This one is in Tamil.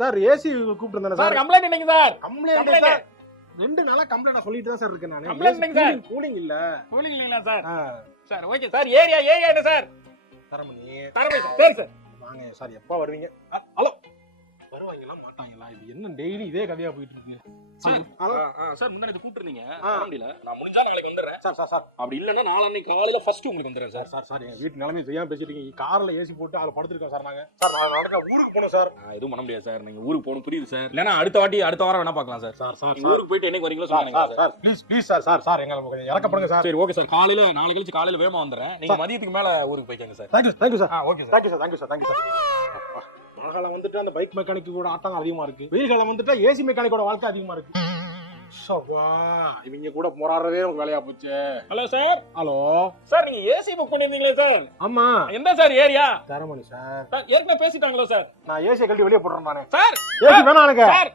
சார் ஏசி கூப்பிட்டு வந்தானே சார் கம்ப்ளைண்ட் என்னங்க சார்? கம்ப்ளைண்ட் சார் 2 நாளா கம்ப்ளைண்ட் சொல்லிட்டு தான் சார் இருக்கேன் நானு. கம்ப்ளைண்ட் என்னங்க சார்? கூலிங் இல்ல. கூலிங் இல்லைங்களா sir? Sir okay sir. Area என்ன சார்? தரமணி. தரமணி சார். சரி சார். வாங்க சார் எப்ப வருவீங்க? ஹலோ. வருவாங்களா மாட்டாங்களா? இது என்ன டெய்லி இதே கதையா போயிட்டு இருக்கு. சார் சார் முந்தானே கூப்பிட்டுருந்தீங்க. வர முடியல. நான் முடிஞ்சா நாளைக்கு வந்துறேன். சார் அப்படி இல்லன்னா நாளைக்கு காலையில ஃபர்ஸ்ட் உங்களுக்கு வந்துறேன் சார். சார் எங்க வீட்டு நிலைமை தெரியாம பேசிட்டு இருக்கீங்க. கார்ல ஏசி போட்டு அதுல படுத்துருக்கோம் சார் நாங்க. சார் நான் நாளைக்கு ஊருக்கு போணும் சார். எதுவும் பண்ண முடியாது சார். நீங்க ஊருக்கு போகணும் புரியுது சார். இல்லன்னா அடுத்த வாரம் வேணா பார்க்கலாம் சார். சார் நீங்க ஊருக்கு போயிட்டு என்னைக்கு வரீங்களோ சொல்லுங்க சார். ப்ளீஸ் சார் எங்களை கொஞ்சம் இறக்கப்படுங்க சார். சரி ஓகே சார். நாளை கழிச்சு காலையில வேகமா வந்துறேன். நீங்க மதியத்துக்கு மேல ஊருக்கு போய்க்கங்க sir. Thank you sir. Okay sir. Thank you sir. மழைக்காலம் வந்துட்டு அந்த பைக் மெக்கானிக்கோட ஆட்டம் அதிகமா இருக்கு. வெயில் காலம் வந்துட்டா ஏசி மெக்கானிக்கோட வாழ்க்கை அதிகமா இருக்கு. இவங்க கூட போராடுறதே உங்களுக்கு வேலையா போச்சு. Hello sir. ஹலோ சார் நீங்க ஏசி புக் பண்ணிருந்தீங்களே சார்? ஆமா. எந்த சார் ஏரியா? தரமணி சார். ஏற்கனவே பேசிட்டாங்களோ சார்? நான் ஏசி கழட்டி வெளியே போடுறேன் நானே. சார் ஏசி வேணாம் எனக்கு. சார்